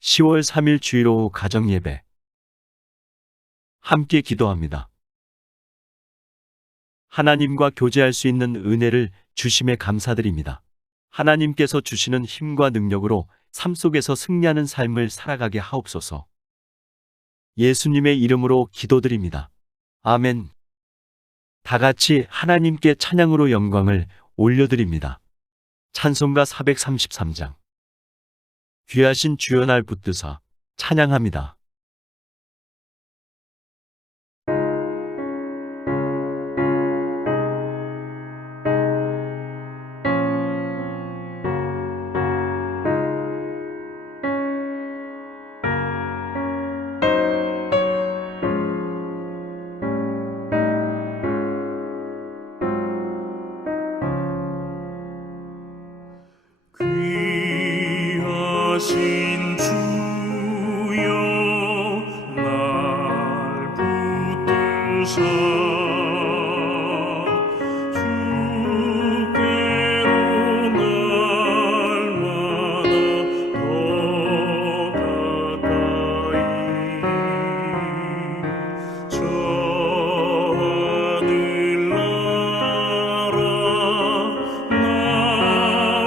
10월 3일 주일 오후 가정예배 함께 기도합니다. 하나님과 교제할 수 있는 은혜를 주심에 감사드립니다. 하나님께서 주시는 힘과 능력으로 삶 속에서 승리하는 삶을 살아가게 하옵소서. 예수님의 이름으로 기도드립니다. 아멘. 다 같이 하나님께 찬양으로 영광을 올려드립니다. 찬송가 433장. 귀하신 주여 날 붙드사 찬양합니다. 귀하신 주여 날 붙드사 주께로 날마다 더 가까이 저 하늘나라 나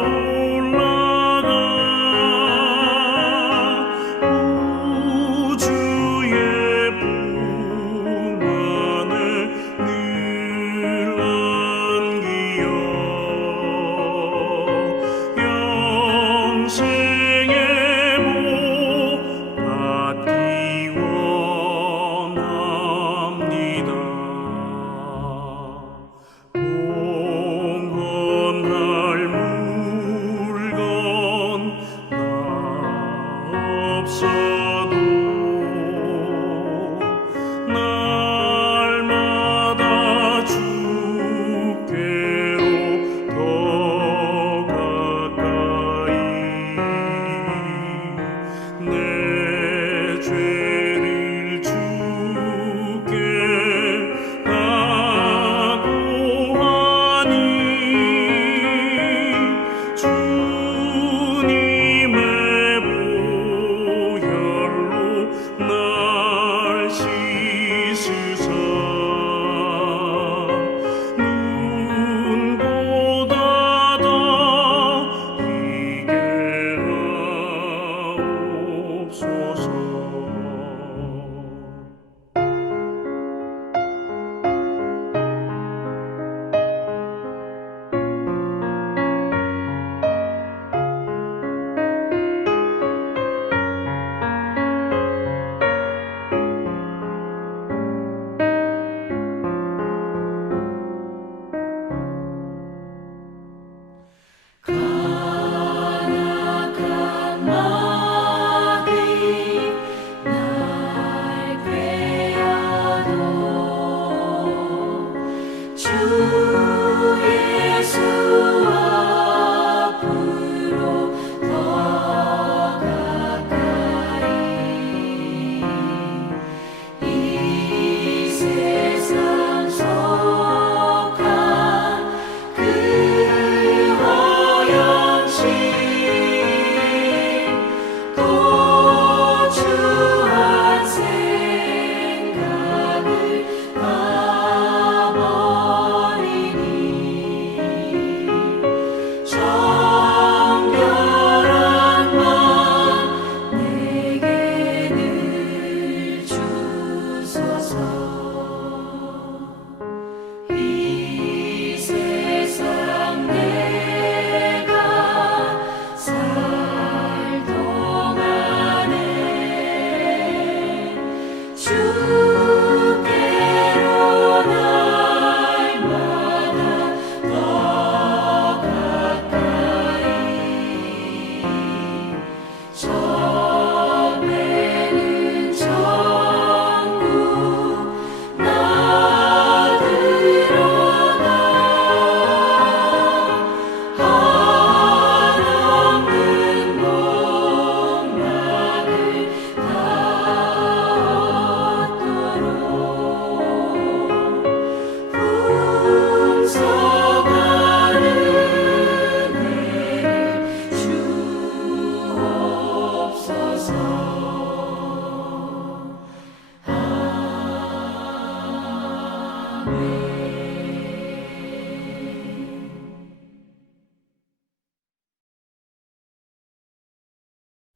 올라가 우주의 품 안에 늘 안기어 영생의 복 받기 원합니다. 봉헌할 물건 나 없어도 날마다 주께로 더 가까이 내 죄를 주께 각오하니 주님의 보혈로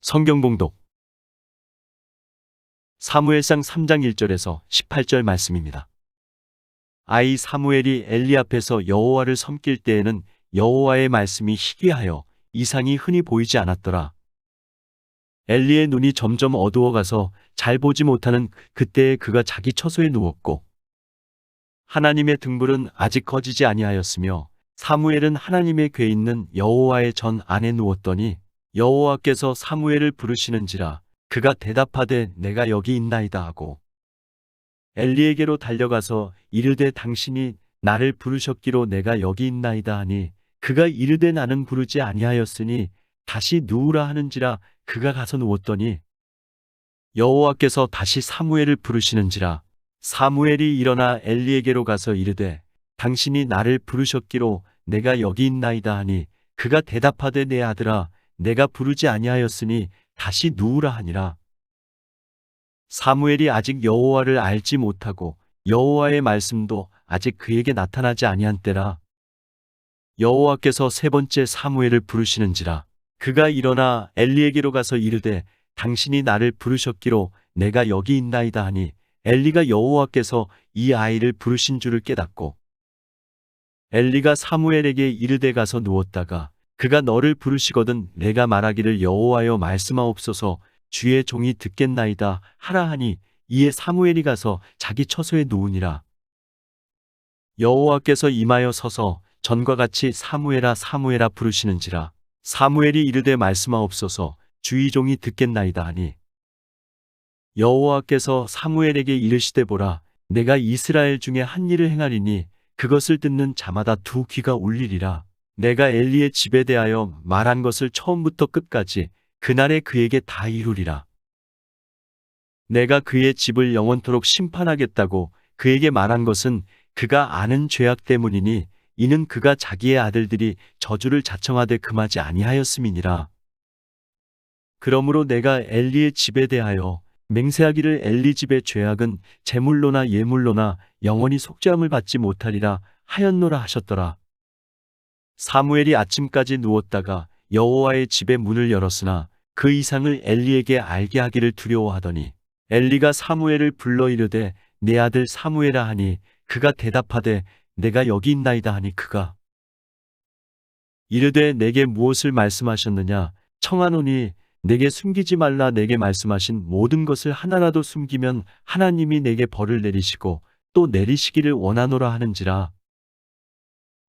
성경 봉독 사무엘상 3장 1절에서 18절 말씀입니다. 아이 사무엘이 엘리 앞에서 여호와를 섬길 때에는 여호와의 말씀이 희귀하여 이상이 흔히 보이지 않았더라. 엘리의 눈이 점점 어두워가서 잘 보지 못하는 그때에 그가 자기 처소에 누웠고 하나님의 등불은 아직 꺼지지 아니하였으며 사무엘은 하나님의 궤 있는 여호와의 전 안에 누웠더니 여호와께서 사무엘을 부르시는지라 그가 대답하되 내가 여기 있나이다 하고 엘리에게로 달려가서 이르되 당신이 나를 부르셨기로 내가 여기 있나이다 하니 그가 이르되 나는 부르지 아니하였으니 다시 누우라 하는지라 그가 가서 누웠더니 여호와께서 다시 사무엘을 부르시는지라 사무엘이 일어나 엘리에게로 가서 이르되 당신이 나를 부르셨기로 내가 여기 있나이다 하니 그가 대답하되 내 아들아 내가 부르지 아니하였으니 다시 누우라 하니라. 사무엘이 아직 여호와를 알지 못하고 여호와의 말씀도 아직 그에게 나타나지 아니한 때라. 여호와께서 세 번째 사무엘을 부르시는지라 그가 일어나 엘리에게로 가서 이르되 당신이 나를 부르셨기로 내가 여기 있나이다 하니 엘리가 여호와께서 이 아이를 부르신 줄을 깨닫고 엘리가 사무엘에게 이르되 가서 누웠다가 그가 너를 부르시거든 내가 말하기를 여호와여 말씀하옵소서 주의 종이 듣겠나이다 하라 하니 이에 사무엘이 가서 자기 처소에 누우니라. 여호와께서 임하여 서서 전과 같이 사무엘아 사무엘아 부르시는지라 사무엘이 이르되 말씀하옵소서 주의 종이 듣겠나이다 하니 여호와께서 사무엘에게 이르시되 보라 내가 이스라엘 중에 한 일을 행하리니 그것을 듣는 자마다 두 귀가 울리리라. 내가 엘리의 집에 대하여 말한 것을 처음부터 끝까지 그날에 그에게 다 이루리라. 내가 그의 집을 영원토록 심판하겠다고 그에게 말한 것은 그가 아는 죄악 때문이니 이는 그가 자기의 아들들이 저주를 자청하되 금하지 아니하였음이니라. 그러므로 내가 엘리의 집에 대하여 맹세하기를 엘리 집의 죄악은 제물로나 예물로나 영원히 속죄함을 받지 못하리라 하였노라 하셨더라. 사무엘이 아침까지 누웠다가 여호와의 집의 문을 열었으나 그 이상을 엘리에게 알게 하기를 두려워하더니 엘리가 사무엘을 불러 이르되 내 아들 사무엘아 하니 그가 대답하되 내가 여기 있나이다 하니 그가 이르되 내게 무엇을 말씀하셨느냐 청하노니 내게 숨기지 말라 내게 말씀하신 모든 것을 하나라도 숨기면 하나님이 내게 벌을 내리시고 또 내리시기를 원하노라 하는지라.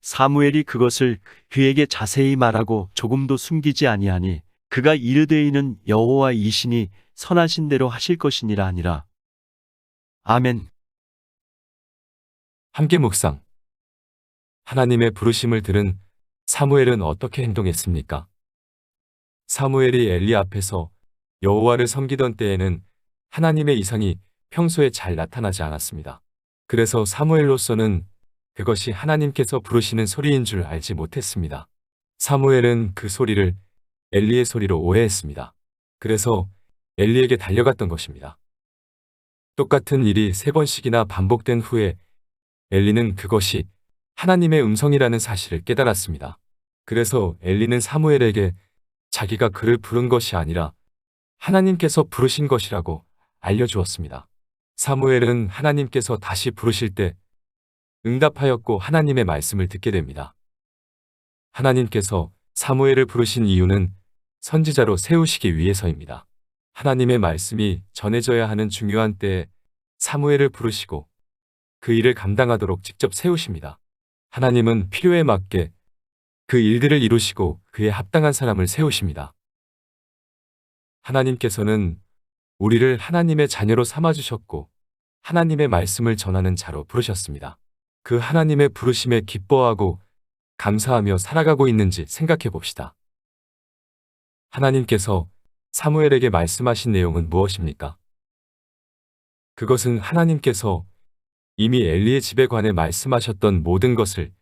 사무엘이 그것을 그에게 자세히 말하고 조금도 숨기지 아니하니 그가 이르되 이는 여호와이시니 선하신 대로 하실 것이니라 하니라. 아멘. 함께 묵상. 하나님의 부르심을 들은 사무엘은 어떻게 행동했습니까? 사무엘이 엘리 앞에서 여호와를 섬기던 때에는 하나님의 이상이 평소에 잘 나타나지 않았습니다. 그래서 사무엘로서는 그것이 하나님께서 부르시는 소리인 줄 알지 못했습니다. 사무엘은 그 소리를 엘리의 소리로 오해했습니다. 그래서 엘리에게 달려갔던 것입니다. 똑같은 일이 3번씩이나 반복된 후에 엘리는 그것이 하나님의 음성이라는 사실을 깨달았습니다. 그래서 엘리는 사무엘에게 자기가 그를 부른 것이 아니라 하나님께서 부르신 것이라고 알려주었습니다. 사무엘은 하나님께서 다시 부르실 때 응답하였고 하나님의 말씀을 듣게 됩니다. 하나님께서 사무엘을 부르신 이유는 선지자로 세우시기 위해서입니다. 하나님의 말씀이 전해져야 하는 중요한 때에 사무엘을 부르시고 그 일을 감당하도록 직접 세우십니다. 하나님은 필요에 맞게 그 일들을 이루시고 그에 합당한 사람을 세우십니다. 하나님께서는 우리를 하나님의 자녀로 삼아주셨고 하나님의 말씀을 전하는 자로 부르셨습니다. 그 하나님의 부르심에 기뻐하고 감사하며 살아가고 있는지 생각해 봅시다. 하나님께서 사무엘에게 말씀하신 내용은 무엇입니까? 그것은 하나님께서 이미 엘리의 집에 관해 말씀하셨던 모든 것을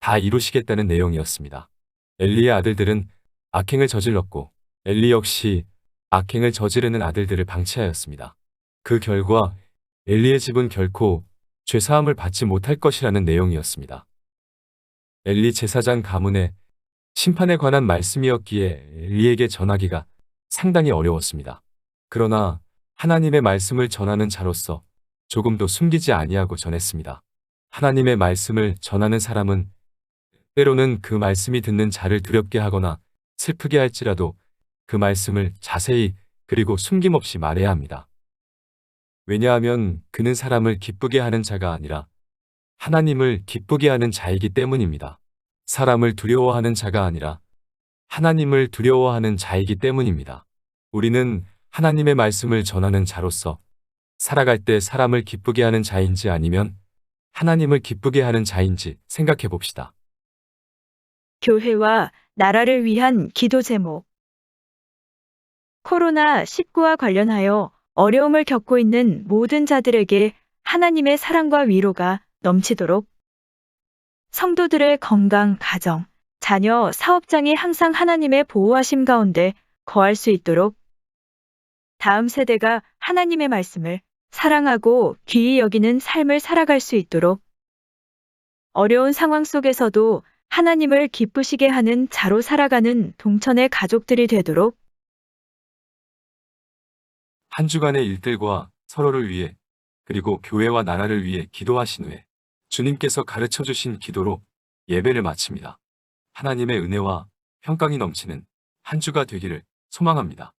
다 이루시겠다는 내용이었습니다. 엘리의 아들들은 악행을 저질렀고 엘리 역시 악행을 저지르는 아들들을 방치하였습니다. 그 결과 엘리의 집은 결코 죄사함을 받지 못할 것이라는 내용이었습니다. 엘리 제사장 가문의 심판에 관한 말씀이었기에 엘리에게 전하기가 상당히 어려웠습니다. 그러나 하나님의 말씀을 전하는 자로서 조금도 숨기지 아니하고 전했습니다. 하나님의 말씀을 전하는 사람은 때로는 그 말씀이 듣는 자를 두렵게 하거나 슬프게 할지라도 그 말씀을 자세히 그리고 숨김없이 말해야 합니다. 왜냐하면 그는 사람을 기쁘게 하는 자가 아니라 하나님을 기쁘게 하는 자이기 때문입니다. 사람을 두려워하는 자가 아니라 하나님을 두려워하는 자이기 때문입니다. 우리는 하나님의 말씀을 전하는 자로서 살아갈 때 사람을 기쁘게 하는 자인지 아니면 하나님을 기쁘게 하는 자인지 생각해 봅시다. 교회와 나라를 위한 기도 제목. 코로나19와 관련하여 어려움을 겪고 있는 모든 자들에게 하나님의 사랑과 위로가 넘치도록 성도들의 건강, 가정, 자녀, 사업장이 항상 하나님의 보호하심 가운데 거할 수 있도록 다음 세대가 하나님의 말씀을 사랑하고 귀히 여기는 삶을 살아갈 수 있도록 어려운 상황 속에서도 하나님을 기쁘시게 하는 자로 살아가는 동천의 가족들이 되도록 한 주간의 일들과 서로를 위해 그리고 교회와 나라를 위해 기도하신 후에 주님께서 가르쳐 주신 기도로 예배를 마칩니다. 하나님의 은혜와 평강이 넘치는 한 주가 되기를 소망합니다.